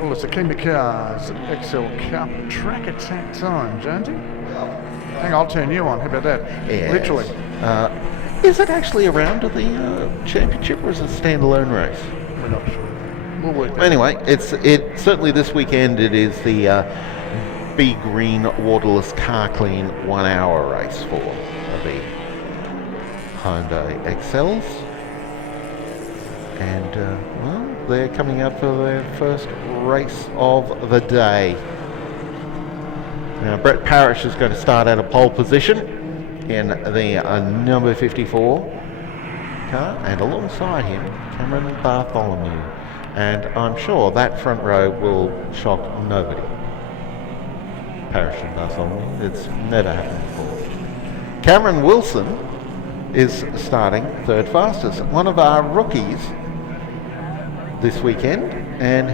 Well, it's the Keema Cars XL Cup track attack time, Jonesy. Hang on, I'll turn you on. How about that? Yes. Literally. Is it actually a round of the championship, or is it a standalone race? We're not sure. We'll work that Anyway, it certainly this weekend it is the Be Green Waterless Car Clean 1 hour race for the Hyundai XLs. And well, they're coming up for their first race of the day. Now, Brett Parrish is going to start at a pole position in the number 54 car, and alongside him, Cameron Bartholomew. And I'm sure that front row will shock nobody. Parrish and Bartholomew, it's never happened before. Cameron Wilson is starting third fastest, one of our rookies this weekend, and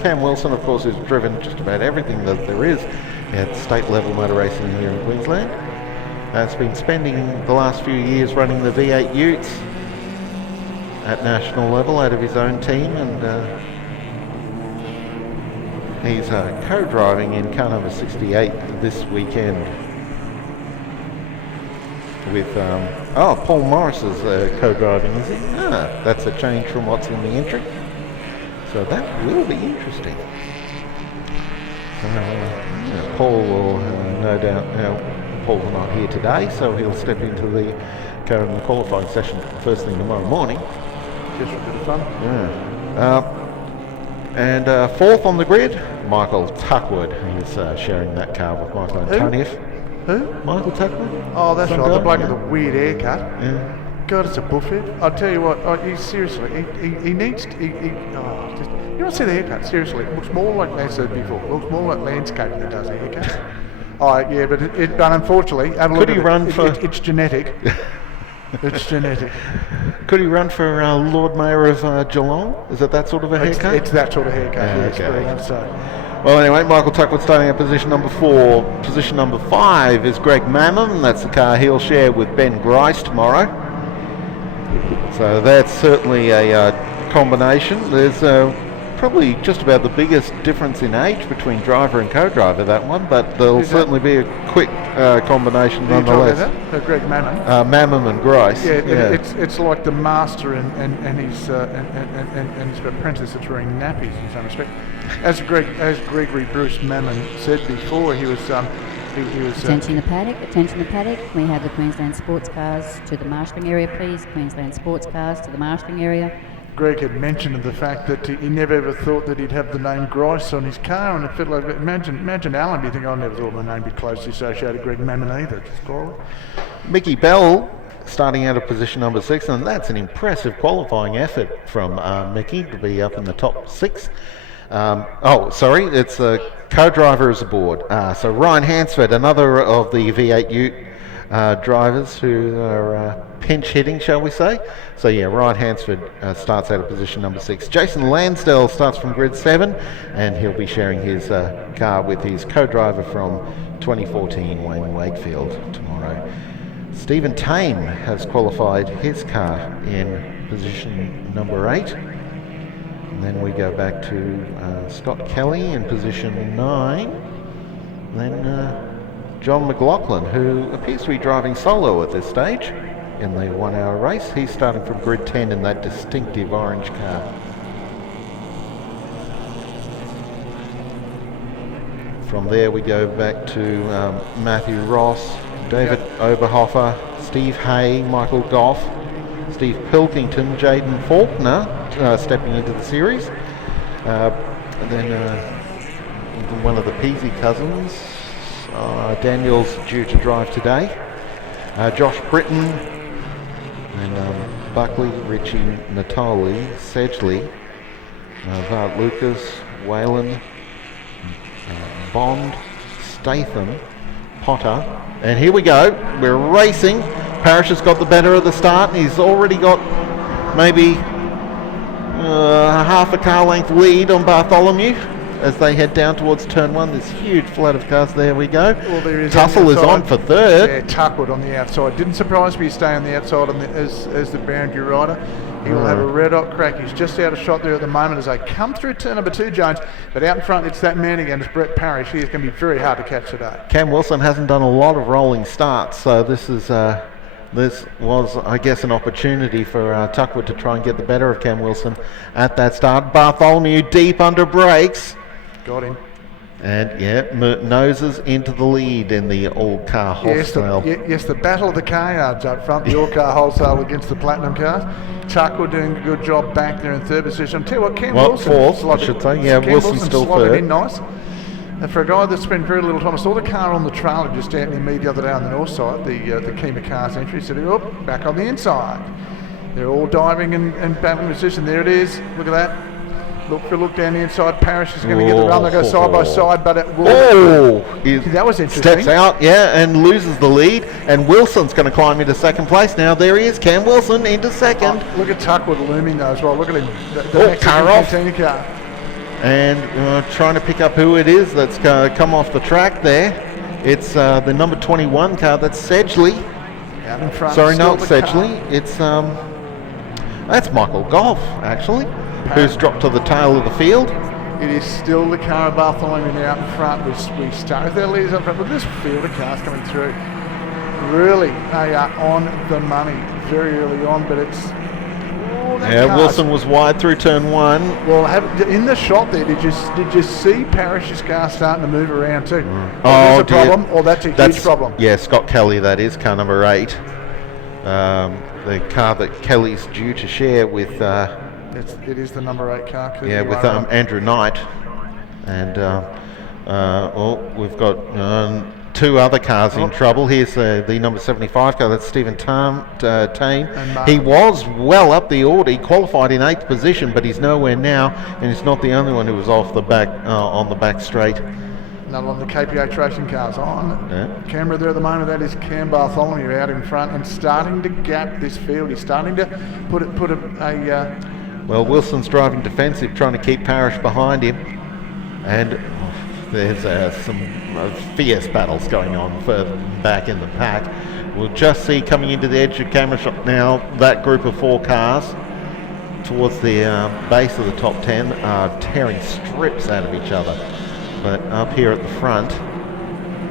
Cam Wilson, of course, has driven just about everything that there is at state level motor racing here in Queensland. Has been spending the last few years running the V8 Utes at national level out of his own team, and he's co-driving in car number 68 this weekend with Paul Morris is co-driving, is he? That's a change from what's in the entry, so that will be interesting. Paul will no doubt, Paul's not here today, so he'll step into the qualifying session first thing tomorrow morning. Just for a bit of fun. Yeah. And fourth on the grid, Michael Tuckwood. He's sharing that car with Michael Antonieff. Who? Michael Tuckwood. Oh, that's right, the bloke with yeah. the weird haircut. Yeah. God, it's a buffet. I'll tell you what, he seriously, he needs to, you don't see the haircut, seriously. It looks more like, as I said before, it looks more like landscaping than it does a haircut. Oh, yeah, but unfortunately, could he run for... It's genetic. It's genetic. Could he run for Lord Mayor of Geelong? Is it that sort of a haircut? It's that sort of haircut, yes, okay. very much so. Well, anyway, Michael Tuckwood starting at position number 4. Position number 5 is Greg Mammon. That's the car he'll share with Ben Grice tomorrow. So that's certainly a combination. There's probably just about the biggest difference in age between driver and co-driver, that one, but there'll certainly be a quick combination nonetheless. Greg Mammon. Mammon and Grice. Yeah. It's like the master and his apprentice that's wearing nappies in some respect. As Gregory Bruce Mammon said before, he was Attention the paddock, we have the Queensland sports cars to the marshalling area, please. Queensland sports cars to the marshalling area. Greg had mentioned the fact that he never ever thought that he'd have the name Grice on his car, and it felt like, imagine Alan, you think, I never thought my name would be closely associated with Greg Mammon either. Mickey Bell starting out of position number 6, and that's an impressive qualifying effort from Mickey to be up in the top 6. It's a co-driver is aboard. So Ryan Hansford, another of the V8 Ute drivers who are pinch hitting, shall we say. So yeah, Ryan Hansford starts out of position number 6. Jason Lansdale starts from grid 7, and he'll be sharing his car with his co-driver from 2014, Wayne Wakefield, tomorrow. Stephen Tame has qualified his car in position number 8. And then we go back to Scott Kelly in position 9. Then John McLaughlin, who appears to be driving solo at this stage in the 1 hour race. He's starting from grid 10 in that distinctive orange car. From there we go back to Matthew Ross, David Oberhofer, Steve Hay, Michael Goff, Steve Pilkington, Jaden Faulkner stepping into the series. And then one of the Peasy cousins, Daniel's due to drive today. Josh Britton, and Buckley, Richie, Natali, Sedgley, Vart Lucas, Whalen, Bond, Statham, Potter. And here we go, we're racing. Parrish has got the better of the start, and he's already got maybe half a car length lead on Bartholomew as they head down towards turn 1. This huge flood of cars. There we go. Well, there is Tussle is on for third. Yeah, Tuckwood on the outside. Didn't surprise me staying on the outside as the boundary rider. He will have a red hot crack. He's just out of shot there at the moment as they come through turn number 2, Jones. But out in front, it's that man again, it's Brett Parrish. He is going to be very hard to catch today. Cam Wilson hasn't done a lot of rolling starts, so this was, I guess, an opportunity for Tuckwood to try and get the better of Cam Wilson at that start. Bartholomew deep under brakes. Got him. And noses into the lead in the all-car wholesale. Yes, the battle of the car yards up front, the all-car wholesale against the platinum cars. Tuckwood doing a good job back there in third position. I'll tell you what, Cam Wilson... fourth, I should say. Yeah, Wilson's still third. In nice. And for a guy that's spent very little time, I saw the car on the trailer just out near me the other day on the north side, the Keema cars entry. Said, back on the inside. They're all diving and battling position. There it is. Look at that. Look down the inside. Parrish is going to get the run. They go side by side, but it will. That was interesting. Steps out, and loses the lead. And Wilson's going to climb into second place now. There he is, Cam Wilson into second. Oh, look at Tuckwood looming though as well. Look at him. The Mexican car off. Car. And trying to pick up who it is that's come off the track there. It's the number 21 car. That's Sedgley. Out in front. Sorry, not Sedgley. It's that's Michael Goff actually, who's dropped to the tail of the field. It is still the car of Bartholomew out in front. We start with their leaders up front. Look at this field of cars coming through. Really, they are on the money very early on, but it's... Wilson was wide through turn 1. Well, in the shot there, did you see Parrish's car starting to move around too? That's a problem, or that's a huge problem? Yeah, Scott Kelly, that is car number 8. The car that Kelly's due to share with... it is the number 8 car. With Andrew Knight. And we've got... 2 other cars in trouble. Here's the number 75 car, that's Stephen Tame. He was well up the order. He qualified in 8th position, but he's nowhere now, and he's not the only one who was off the back on the back straight. Another one of the KPH racing cars on. Camera there at the moment, that is Cam Bartholomew out in front and starting to gap this field. He's starting to put a well, Wilson's driving defensive, trying to keep Parrish behind him, and there's some fierce battles going on further back in the pack. We'll just see coming into the edge of camera shot now, that group of 4 cars towards the base of the top 10 are tearing strips out of each other. But up here at the front,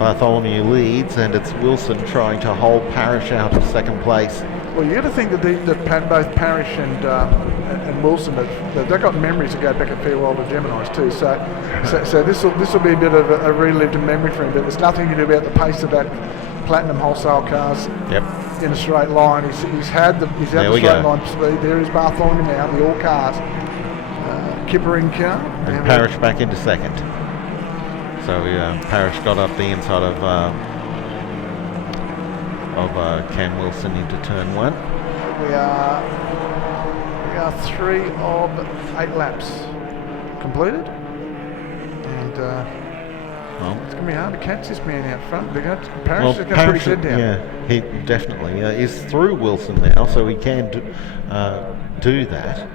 Bartholomew leads, and it's Wilson trying to hold Parrish out of second place. Well, you got to think that both Parrish and Wilson they've got memories that go back a fair while to Gemini's too. So this will be a bit of a relived memory for him. But there's nothing you can do about the pace of that platinum wholesale cars. In a straight line. He's had the straight line speed. There is Bartholomew now. The all cars. Kippering car. And Parrish back into second. So Parrish got up the inside of Cam Wilson into turn 1. We are 3 of 8 laps completed, and it's going to be hard to catch this man out front. Parrish is going to put his head down. Yeah, he definitely is through Wilson now, so he can do that.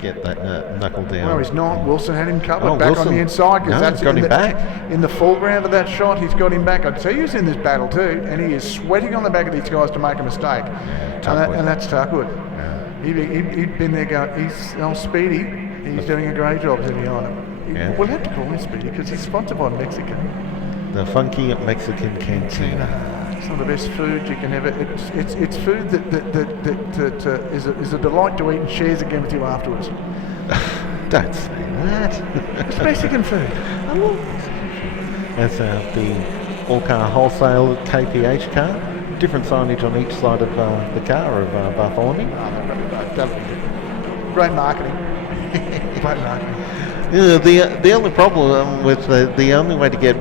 Get that knuckle down. Well, he's not. Wilson had him covered back on the inside. That's got him back. In the foreground of that shot, he's got him back. I'd say he's in this battle too, and he is sweating on the back of these guys to make a mistake. And that's Tuckwood. He'd been there going, he's Speedy. He's doing a great job sitting on it. We'll have to call him Speedy because he's sponsored by Mexican. The funky Mexican cantina. It's some of the best food you can ever. It's food that is a delight to eat and shares again with you afterwards. Don't say that. It's Mexican food. I love Mexican food. That's the all-car wholesale KPH car. Different signage on each side of the car of Bartholomew. Great marketing. Great marketing. Yeah, the only problem with the only way to get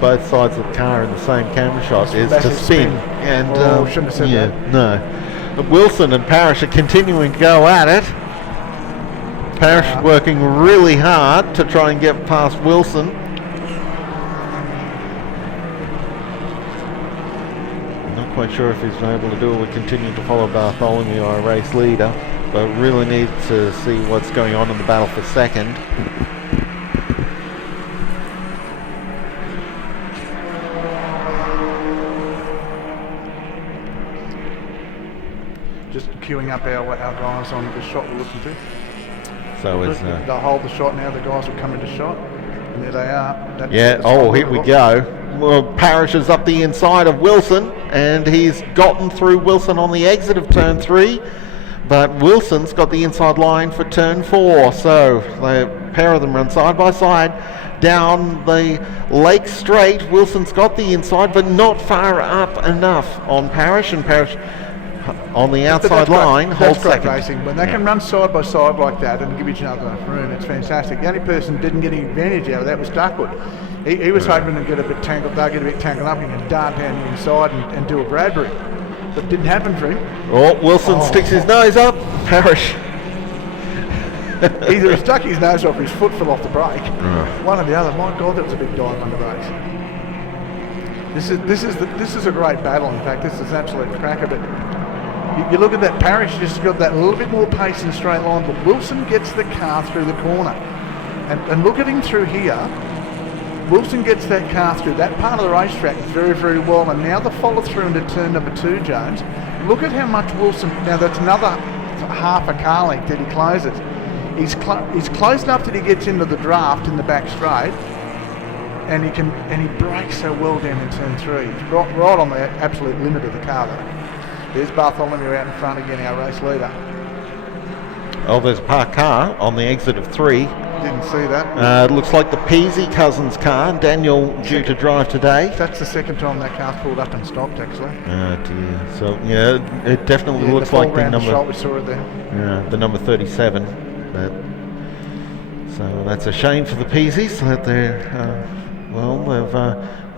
both sides of the car in the same camera shot is to spin. And shouldn't have said that. No. But Wilson and Parrish are continuing to go at it. Parrish working really hard to try and get past Wilson. I'm not quite sure if he's been able to do it. We continue to follow Bartholomew, our race leader, but really need to see what's going on in the battle for second. just queuing up our guys on the shot we're looking to. So it's They'll hold the shot now. The guys will come into shot, and there they are. That's yeah. the Oh, side here we look. go. Well, Parrish is up the inside of Wilson, and he's gotten through Wilson on the exit of turn 3. But Wilson's got the inside line for turn 4. So the pair of them run side by side down the Lake Straight. Wilson's got the inside, but not far up enough on Parrish, and Parrish on the outside line holds that's great second. racing. When they can run side by side like that and give each other enough room, it's fantastic. The only person who didn't get any advantage out of that was Duckwood. He was hoping to get a bit tangled. They'll get a bit tangled up and he can dart down the inside and do a Bradbury. But it didn't happen for him. Oh, Wilson sticks his nose up. Parrish. Either he stuck his nose off or his foot fell off the brake. One or the other. My God, that was a big dive on the brakes. This is a great battle. In fact, this is an absolute cracker. But you look at that, Parrish just got that little bit more pace in the straight line, but Wilson gets the car through the corner. And look at him through here. Wilson gets that car through that part of the racetrack very, very well. And now the follow through into turn number 2, Jones. Look at how much Wilson, now that's another half a car length that he closes. He's close enough that he gets into the draft in the back straight. And he brakes so well down in turn 3. He's right on the absolute limit of the car though. There's Bartholomew out in front again, our race leader. Oh, there's a parked car on the exit of 3. Didn't see that. It looks like the Peasy cousins car. Daniel due to drive today. That's the second time that car's pulled up and stopped, actually. Oh dear. So yeah, it definitely looks the like the round number. shot, we saw it there. Yeah, the number 37. So that's a shame for the Peasies that they're they've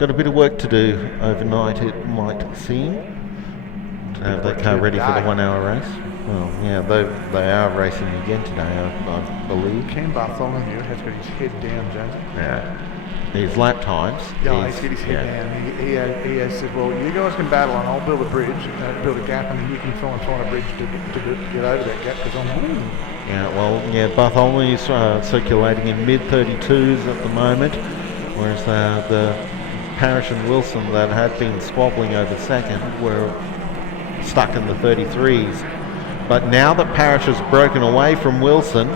got a bit of work to do overnight. It might seem to have that car ready for the 1 hour race. Well, yeah, they are racing again today, I believe. Ken Bartholomew has got his head down, Jonesy. Yeah. His lap times. Yeah, he's got his head down. He has said, well, you guys can battle and I'll build a bridge, build a gap, and then you can try and find a bridge to get over that gap because I'm winning. Yeah, well, yeah, Bartholomew's circulating in mid-32s at the moment, whereas the Parrish and Wilson that had been squabbling over second were stuck in the 33s. But now that Parrish has broken away from Wilson,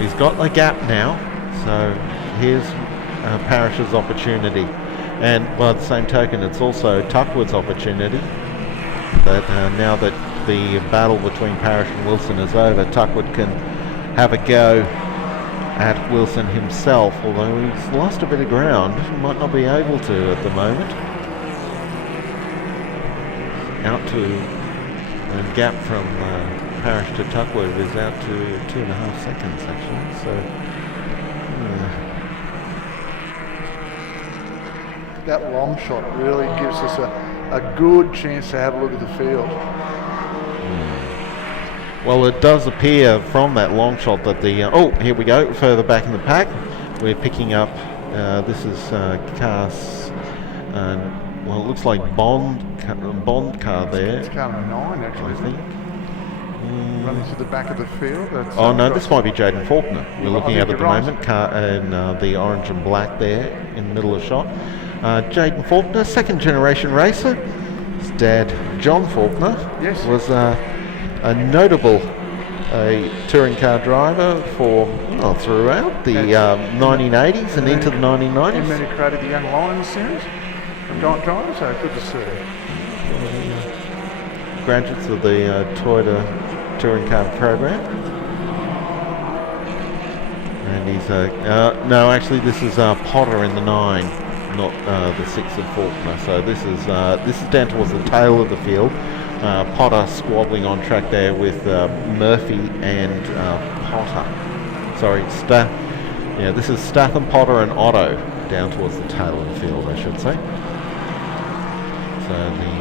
he's got the gap now. So here's Parrish's opportunity. And by the same token, it's also Tuckwood's opportunity. That now that the battle between Parrish and Wilson is over, Tuckwood can have a go at Wilson himself, although he's lost a bit of ground. He might not be able to at the moment. Out to the gap from Parrish to Tuckwood is out to 2.5 seconds actually. So that long shot really gives us a good chance to have a look at the field. Well, it does appear from that long shot that the here we go, further back in the pack, we're picking up. This is cars. Well, it looks like Bond car there. It's car number 9 actually, I think. Running to the back of the field. That's, Oh no, this might be Jaden Faulkner. We're looking at the right. moment. Car in the orange and black there in the middle of the shot. Jaden Faulkner, second generation racer. His dad, John Faulkner, Yes. was a notable touring car driver for throughout the 1980s and into the 1990s. And then he created the Young Lions series from drivers, so good to see. Graduates of the Toyota touring car program. And he's no, actually this is Potter in the 9, not the 6 of Faulkner. So this is down towards the tail of the field. Potter squabbling on track there with Murphy and Potter. Sorry, this is Statham, Potter and Otto down towards the tail of the field, I should say. So the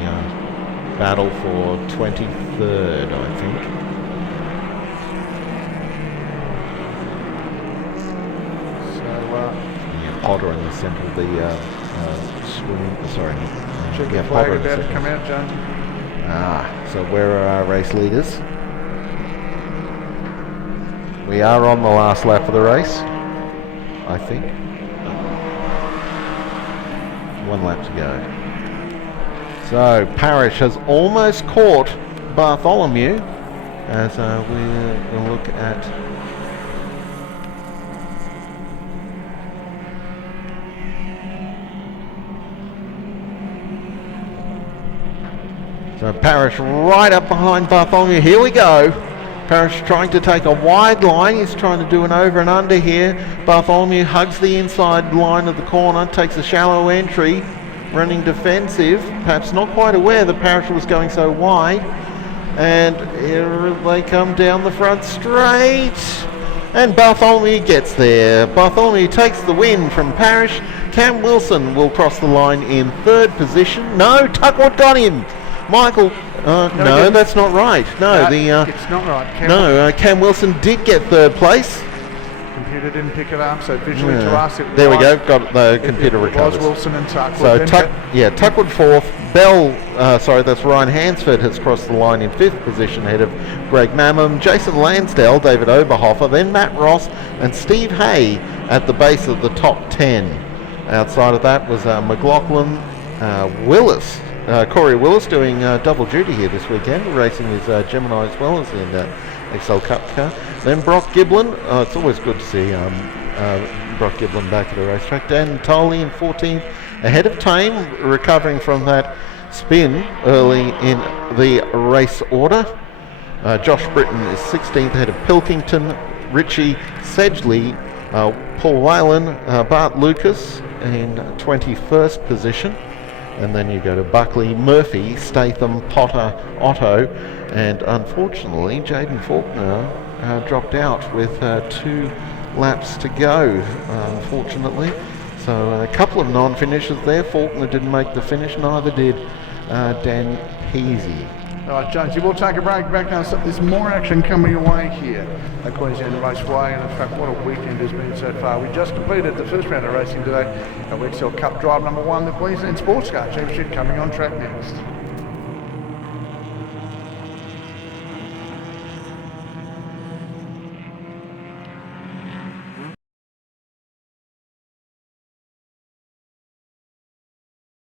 battle for 23rd, I think. So, Potter in the centre of the screen. Sorry. check the yeah, flag Potter in the about to centre. come out, Jones. So where are our race leaders? We are on the last lap of the race, I think. 1 lap to go. So Parrish has almost caught Bartholomew as we'll look at so Parrish right up behind Bartholomew. Here we go. Parrish trying to take a wide line. He's trying to do an over and under here. Bartholomew hugs the inside line of the corner, takes a shallow entry, running defensive, perhaps not quite aware that Parrish was going so wide. And here they come down the front straight. And Bartholomew gets there. Bartholomew takes the win from Parrish. Cam Wilson will cross the line in third position. No, Tuckwood got him. Michael, no, that's not right. No, it's not right. Cam Wilson did get third place. Computer didn't pick it up, so visually to us it was. There we go, got the computer recovered. It was Wilson and Tuckwood. So Tuckwood fourth. That's Ryan Hansford has crossed the line in fifth position ahead of Greg Mammam, Jason Lansdale, David Oberhofer, then Matt Ross and Steve Hay at the base of the top 10. Outside of that was McLaughlin, Willis. Corey Willis doing double duty here this weekend, racing his Gemini as well as in Excel Cup car. Then Brock Giblin. It's always good to see Brock Giblin back at the racetrack. Dan Tolley in 14th, ahead of Tame, recovering from that spin early in the race order. Josh Britton is 16th, ahead of Pilkington, Richie Sedgley, Paul Whalen, Bart Lucas in 21st position. And then you go to Buckley, Murphy, Statham, Potter, Otto, and unfortunately Jaden Faulkner dropped out with 2 laps to go, unfortunately. So a couple of non-finishers there. Faulkner didn't make the finish, neither did Dan Heasy. All right, Jonesy, we'll take a break. Back now, so there's more action coming away here at Queensland Raceway, and in fact, what a weekend has been so far. We just completed the first round of racing today at Excel Cup Drive number 1, the Queensland Sports Car Championship, coming on track next.